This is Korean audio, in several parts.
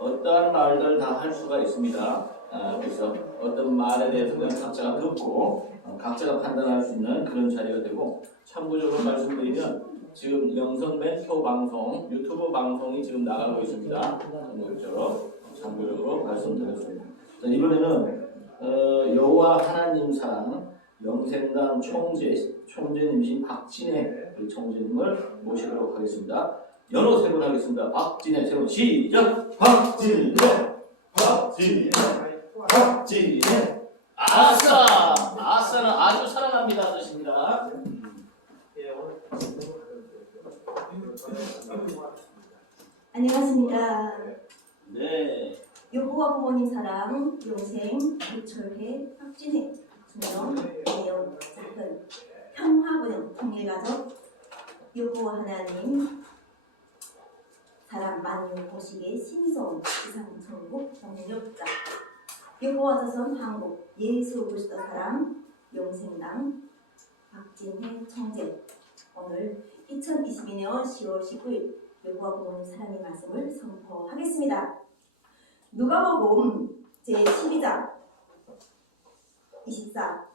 어떠한 말들 다 할 수가 있습니다. 아, 그래서 어떤 말에 대해서는 각자가 듣고 어, 각자가 판단할 수 있는 그런 자리가 되고 참고적으로 말씀드리면 지금 영성 멘토 방송 유튜브 방송이 지금 나가고 있습니다. 전국적으로 참고적으로 말씀드렸습니다. 자, 이번에는 어, 여호와 하나님 사랑 영생당 총재 총재님이신 박진혜 우리 총재님을 모시도록 하겠습니다. 연호 세분 하겠습니다. 박진혜 세분 시작. 박진혜, 박진혜, 박진혜. 아싸, 아싸는 아주 사랑합니다 뜻입니다. 안녕하십니까. 네, 여호와 부모님 사랑 영생 유철회 박진혜 중령 내용 작은 평화부영 통일가족 여호와 하나님 사람 만유 보시기에 신성 지상천국 정력자 여호와 조선 한국 예수 그리스도 사람 영생당 박진혜 청재 오늘 2022년 10월 19일 여호와 부모님 사랑의 말씀을 선포하겠습니다. 누가복음 제 12장 24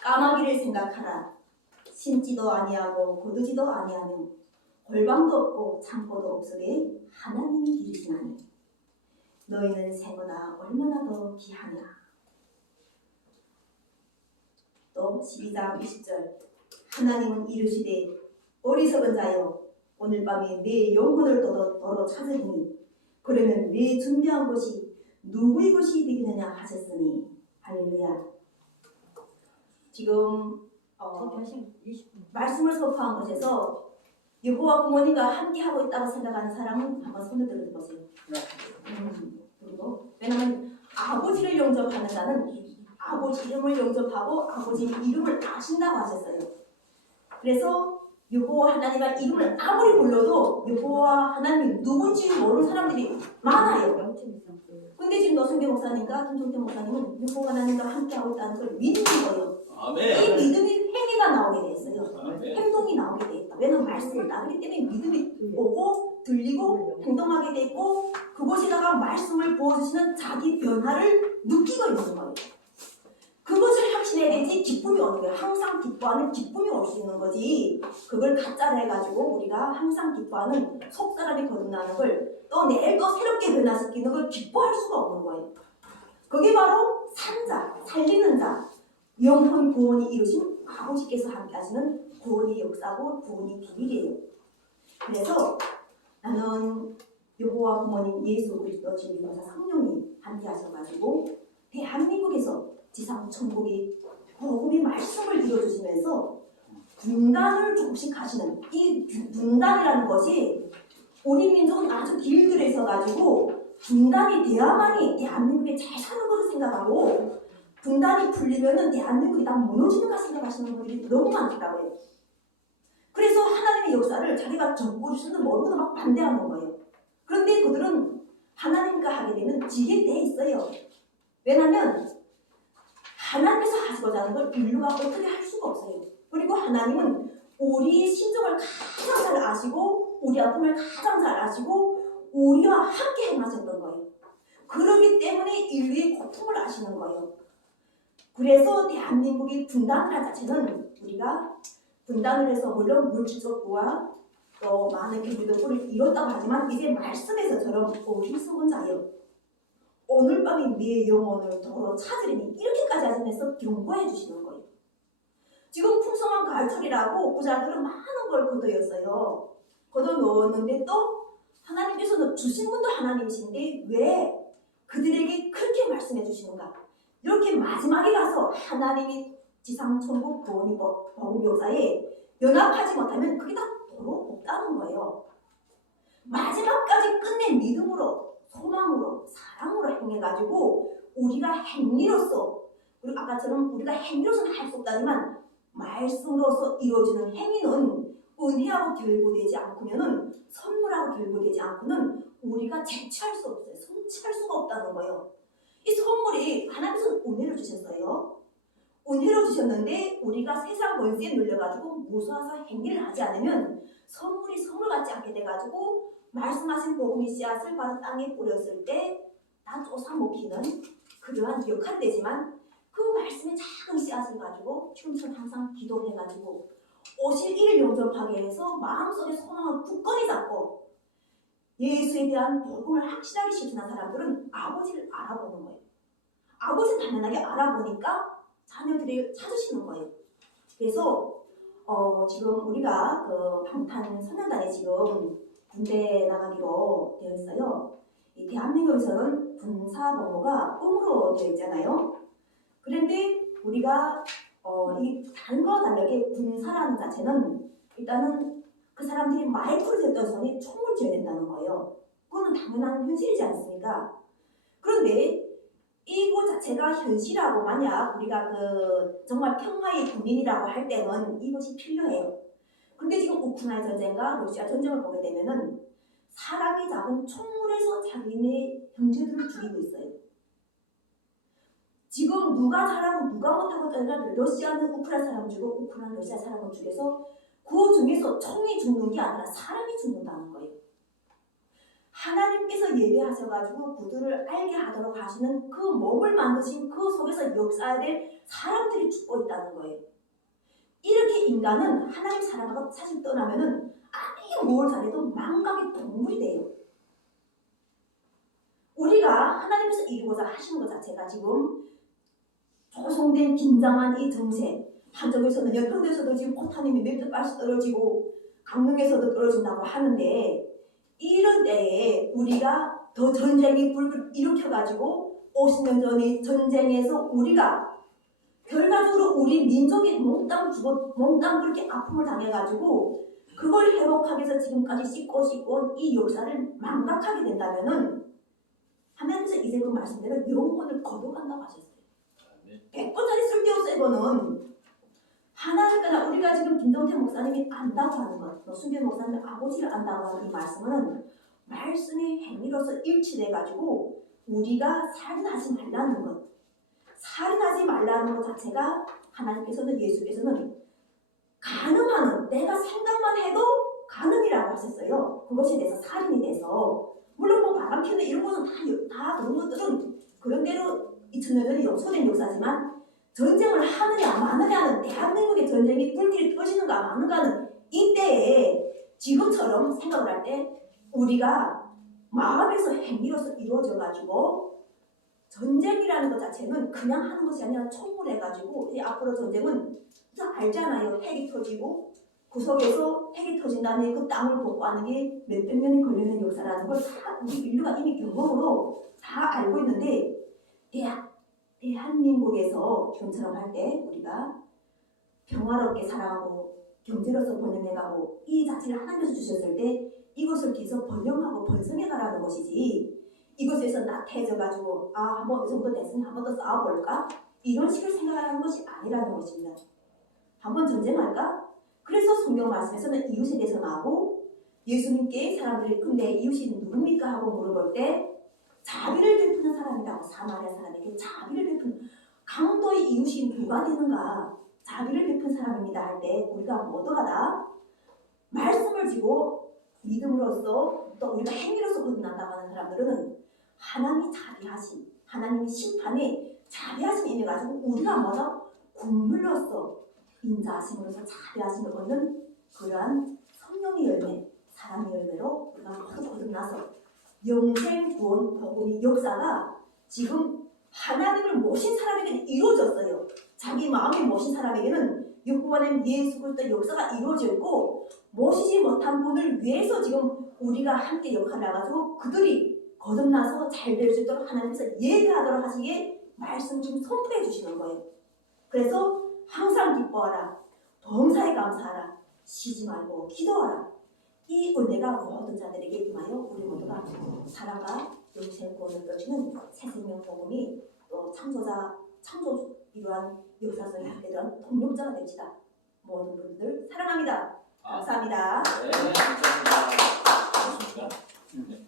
까마귀를 생각하라. 심지도 아니하고 거두지도 아니하며 골방도 없고 창고도 없으되 하나님이 기르시나니 너희는 새보다 얼마나 더 귀하냐? 또 12장 20절. 하나님은 이르시되 어리석은 자여 오늘 밤에 내 영혼을 더러, 더러 찾으리니 그러면 내 준비한 것이 누구의 것이 되겠느냐 하셨으니? 할렐루야. 지금 어, 말씀을 선포한 것에서 여호와 부모님과 함께 하고 있다고 생각하는 사람은 한번 손을 들어보세요. 음, 그리고 왜냐하면 아버지를 영접하는 자는 아버지 이름을 영접하고 아버지 이름을 아신다고 하셨어요. 그래서 여호와 하나님의 이름을 아무리 불러도 여호와 하나님 누군지 모르는 사람들이 많아요. 근데 지금 노승계 목사님과 김종태 목사님은 여호와 하나님과 함께 하고 있다는 걸 믿는 거예요. 이 아멘. 믿음이 행위가 나오게 됐어요. 아멘. 행동이 나오게 돼 있다. 왜냐면 말씀을 따르기 때문에 믿음이 오고 들리고 행동하게 돼 있고 그곳에다가 말씀을 부어주시는 자기 변화를 느끼고 있는 거예요. 그것을 확신해야 되지 기쁨이 오는 거예요. 항상 기뻐하는 기쁨이 올 수 있는 거지. 그걸 가짜로 해가지고 우리가 항상 기뻐하는 속사람이 거듭나는 걸 또 내일 또 새롭게 변화시키는 걸 기뻐할 수가 없는 거예요. 그게 바로 산자, 살리는 자, 영혼 구원이 이루신 아버지께서 함께 하시는 구원의 역사고 구원의 비밀이에요. 그래서 나는 여호와 부모님 예수 그리스도 진리교사 성령님 함께 하셔가지고 대한민국에서 지상 천국이 복음의 말씀을 이루어주시면서 분단을 조금씩 하시는 이 분단이라는 것이 우리 민족은 아주 길들여 있어가지고 분단이 돼야만이 대한민국에 잘 사는 것을 생각하고 분단이 풀리면은 대한민국이 다 무너지는가 생각하시는 분들이 너무 많더라고요. 그래서 하나님의 역사를 자기가 접고 주시는 모르고도 막 반대하는 거예요. 그런데 그들은 하나님과 하게 되면 지게 돼 있어요. 왜냐면 하나님께서 하시고자 하는 걸 인류가 어떻게 할 수가 없어요. 그리고 하나님은 우리의 심정을 가장 잘 아시고 우리 아픔을 가장 잘 아시고 우리와 함께 행하셨던 거예요. 그러기 때문에 인류의 고통을 아시는 거예요. 그래서 대한민국이 분단을 한 자체는 우리가 분단을 해서 물론 물질적 부와 또 많은 경제적으로 이뤘다고 하지만 이제 말씀에서처럼 어리석은 자여 오늘 밤에 네 영혼을 도로 찾으리니 이렇게까지 하시면서 경고해 주시는 거예요. 지금 풍성한 가을철이라고 부자들은 많은 걸 걷어였어요. 걷어 넣었는데 또 하나님께서는 주신 분도 하나님이신데 왜 그들에게 그렇게 말씀해 주시는가? 이렇게 마지막에 가서 하나님이 지상 천국 구원이 법 복음 역사에 연합하지 못하면 그게 다 도로 없다는 거예요. 마지막까지 끝낸 믿음으로 소망으로 사랑으로 행해가지고 우리가 행위로서 그리고 아까처럼 우리가 행위로서는 할 수 없다지만 말씀으로서 이루어지는 행위는 은혜하고 결부되지 않고면은 선물하고 결부되지 않고는 우리가 채취할 수 없어요. 성취할 수가 없다는 거예요. 이 선물이 하나님께서 은혜를 주셨어요. 은혜로 주셨는데 우리가 세상 권세에 눌려가지고 무서워서 행위를 하지 않으면 선물이 선물 같지 않게 돼가지고 말씀하신 복음의 씨앗을 바로 땅에 뿌렸을 때다 쫓아 먹히는 그러한 역할이 되지만 그 말씀의 작은 씨앗을 가지고 춤춘 항상 기도해가지고 오실 이를 용접하게 해서 마음속에 소망을 굳건히 잡고 예수에 대한 복음을 확실하게 실천한 사람들은 아버지를 알아보는 거예요. 아버지 당연하게 알아보니까 자녀들이 찾으시는 거예요. 그래서 어, 지금 우리가 그 방탄 소년단에 지금 군대 나가기로 되어 있어요. 이 대한민국에서는 군사 복무가 의무로 되어 있잖아요. 그런데 우리가 어, 이 다른 거와 다르게 군사라는 자체는 일단은 그 사람들이 마이크로 됐던 손에 총을 쥐어야 된다는 거예요. 그거는 당연한 현실이지 않습니까? 그런데 이거 자체가 현실하고 만약 우리가 그 정말 평화의 국민이라고 할 때는 이것이 필요해요. 근데 지금 우크라이나 전쟁과 러시아 전쟁을 보게 되면은 사람이 잡은 총물에서 자기네 형제들을 죽이고 있어요. 지금 누가 잘하고 누가 못하고 떠나 러시아는 우크라이나 사람 죽고 우크라이나 러시아 사람을 죽여서 그 중에서 총이 죽는 게 아니라 사람이 죽는다는 거예요. 하나님께서 예배하셔가지고 그들을 알게 하도록 하시는 그 몸을 만드신 그 속에서 역사해야 될 사람들이 죽고 있다는 거예요. 이렇게 인간은 하나님 사랑하고 사실 떠나면은 아무리 뭘 잘해도 망각의 동물이 돼요. 우리가 하나님께서 이루고자 하시는 것 자체가 지금 조성된 긴장한 이 정세 한쪽에서는 연평도에서도 지금 포탄님이 몇대 빨씩 떨어지고 강릉에서도 떨어진다고 하는데 이런 때에 우리가 더 전쟁이 불을 일으켜가지고 50년 전의 전쟁에서 우리가 결과적으로 우리 민족이 몽땅 죽어 몽땅 그렇게 아픔을 당해가지고 그걸 회복하기 위해서 지금까지 씻고 씻고 온이 역사를 망각하게 된다면은 하나님께서 이제 그 말씀대로 영혼을 거둬간다고 하셨어요. 100번짜리 쓸데없어 이거는 하나님께나 우리가 지금 김동태 목사님이 안다고 하는 것, 또 순교 목사님이 아버지를 안다고 하는 이 말씀은 말씀의 행위로서 일치돼 가지고 우리가 살인하지 말라는 것, 살인하지 말라는 것 자체가 하나님께서는 예수께서는 가늠하는 내가 생각만 해도 가늠이라고 하셨어요. 그것에 대해서 살인이 돼서 물론 뭐 바람 피우는 이런 것은 다, 다 그런 것들은 그런 대로 2000년 전에 용서된 역사지만 전쟁을 하느냐 마느냐는 대한민국의 전쟁이 불길이 터지는가 마는가는 이때에 지금처럼 생각을 할 때 우리가 마음에서 행위로서 이루어져 가지고 전쟁이라는 것 자체는 그냥 하는 것이 아니라 총물해가지고 이 앞으로 전쟁은 다 알잖아요. 핵이 터지고 구석에서 핵이 터진 다음에 그 땅을 복구하는 게 몇백 년이 걸리는 역사라는 걸 다 우리 인류가 이미 경험으로 다 알고 있는데 대한 대한민국에서 지금처럼 할 때 우리가 평화롭게 살아가고 경제로서 번영해가고 이 자체를 하나님께서 주셨을 때 이것을 계속 번영하고 번성해가라는 것이지 이것에서 나태해져가지고 아 한번이 정도 됐으면 한번 더 싸워볼까 이런 식으로 생각하는 것이 아니라는 것입니다. 한번 전쟁할까? 그래서 성경 말씀에서는 이웃에 대해서 나오고 예수님께 사람들이 근데 이웃이 누굽니까 하고 물어볼 때 자비를 베푸는 사람이라고 사마리아 사람에게 자비를 베푸는 강도의 이웃이 누가 되는가? 자비를 베푼 사람입니다. 할 때 우리가 모두가 말씀을 지고 믿음으로써 또 우리가 행위로서 거듭난다고 하는 사람들은 하나님이 자비하신 하나님이 심판에 자비하신 임해 가지고 우리가 뭐죠? 국물로서 인자하심으로서 자비하심을 얻는 그러한 성령의 열매 사랑의 열매로 우리가 모두 거듭나서 영생 구원 복음의 역사가 지금 하나님을 모신 사람에게는 이루어졌어요. 자기 마음에 모신 사람에게는 육구원의 예수 그리스도 역사가 이루어져 있고 모시지 못한 분을 위해서 지금 우리가 함께 역할을 해가지고 그들이 거듭나서 잘 될 수 있도록 하나님께서 예배하도록 하시기에 말씀 지금 선포해 주시는 거예요. 그래서 항상 기뻐하라. 동사에 감사하라. 쉬지 말고 기도하라. 이 은혜가 모든 자들에게 임하여 우리 모두가 사랑과 영생 구원을 펼치는 새 생명 복음이 또 창조자 창조 이러한 역사 속에 함께 되는 동력자가 됩시다. 모든 분들 사랑합니다. 아. 감사합니다. 네, 감사합니다. 고맙습니다. 네.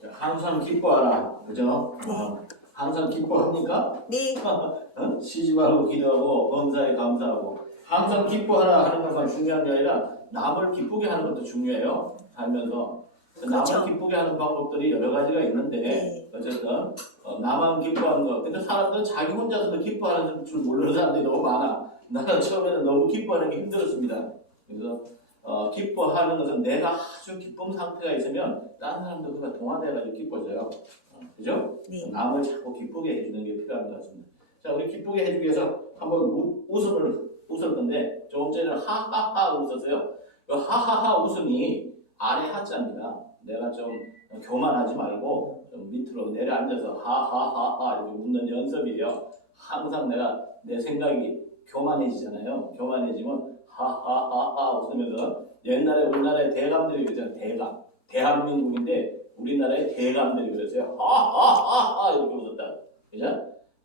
자, 항상 기뻐하라. 그죠? 어, 항상 기뻐합니까? 네. 어? 쉬지 말고 기도하고 범사에 감사하고 항상 기뻐하라 하는 것만 중요한 게 아니라 남을 기쁘게 하는 것도 중요해요. 살면서 그렇죠. 남을 기쁘게 하는 방법들이 여러 가지가 있는데 네. 어쨌든 어, 나만 기뻐하는 거. 근데 사람들은 자기 혼자서도 기뻐하는 줄 모르는 사람들이 너무 많아. 나는 처음에는 너무 기뻐하는 게 힘들었습니다. 그래서 어, 기뻐하는 것은 내가 아주 기쁨 상태가 있으면 다른 사람들과 동화돼가지고 기뻐져요. 어, 그죠? 네. 남을 자꾸 기쁘게 해주는 게 필요한 것 같습니다. 자, 우리 기쁘게 해주기 위해서 한번 우, 웃음을 웃었는데 조금 전에는 하하하 웃었어요. 그 하하하 웃음이 아래 하자입니다. 내가 좀 교만하지 말고 좀 밑으로 내려앉아서 하하하하 이렇게 웃는 연습이에요. 항상 내가 내 생각이 교만해지잖아요. 교만해지면 하하하하 웃으면서 옛날에 우리나라의 대감들이 그랬잖아요. 대감. 대한민국인데 우리나라의 대감들이 그랬어요. 하하하하 이렇게 웃었다. 그죠?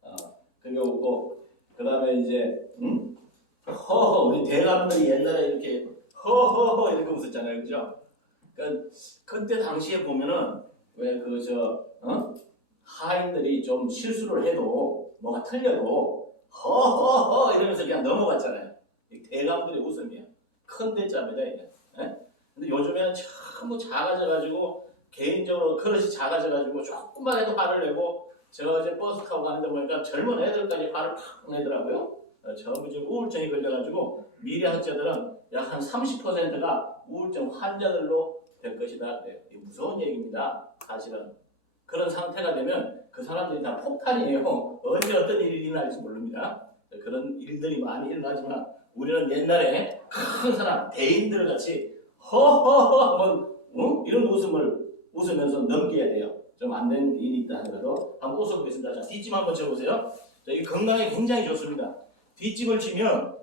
어, 그게 웃고 그 다음에 이제 음? 허허 우리 대감들이 옛날에 이렇게 허허허 이렇게 웃었잖아요. 그죠? 그러니까 그때 당시에 보면은 왜 그 저 어? 하인들이 좀 실수를 해도 뭐가 틀려도 허허허 이러면서 그냥 넘어갔잖아요. 이 대감들의 웃음이야. 큰 대자입니다 이게. 예? 근데 요즘에는 전부 작아져가지고 개인적으로 그릇이 작아져가지고 조금만 해도 화를 내고 제가 어제 버스 타고 가는데 보니까 젊은 애들까지 화를 팍 내더라고요. 어, 전부 지금 우울증이 걸려가지고 미래 학자들은 약 한 30%가 우울증 환자들로 될 것이다. 이게 무서운 얘기입니다. 사실은 그런 상태가 되면 그 사람들이 다 폭탄이에요. 언제 어떤 일이 일어날지 모릅니다. 그런 일들이 많이 일어나지만 우리는 옛날에 큰 사람 대인들 같이 허허허 한번 응? 이런 웃음을 웃으면서 넘겨야 돼요. 좀안된 일이 있다 하더라도 한번 웃어보겠습니다. 자, 뒷짐 한번 쳐보세요. 자, 이 건강에 굉장히 좋습니다. 뒷짐을 치면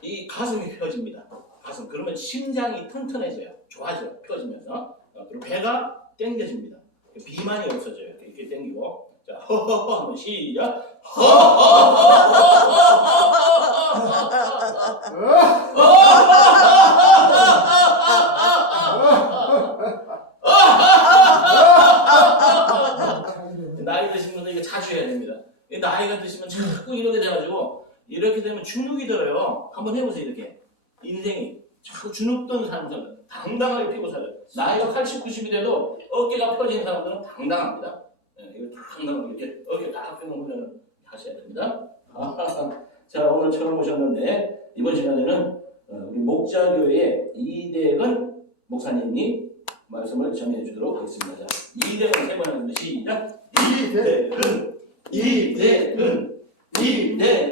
이 가슴이 펴집니다. 가슴. 그러면 심장이 튼튼해져요. 좋아져요. 펴지면서. 어, 그리고 배가 당겨집니다. 비만이 없어져요. 이렇게, 당기고. 자, 허허허 한번 시작. 나이 드신 분들 이거 자주 해야 됩니다. 이 나이가 드시면 자꾸 이렇게 돼가지고 이렇게 되면 주눅이 들어요. 한번 해보세요 이렇게. 인생이 자꾸 주눅 드는 사람들은 당당하게 피고 살아요. 나이가 80, 90이 돼도 어깨가 펴지는 사람들은 당당합니다. 예, 이거 당당하게 이렇게 어깨 딱 훈련을 하셔야 됩니다. 자 오늘 처음 오셨는데 이번 시간에는 어, 우리 목자교회 이대근 목사님이 말씀을 전해 주도록 하겠습니다. 자, 이대근 세번 하겠습니다. 시작. 이대근 이대근 이대근 아싸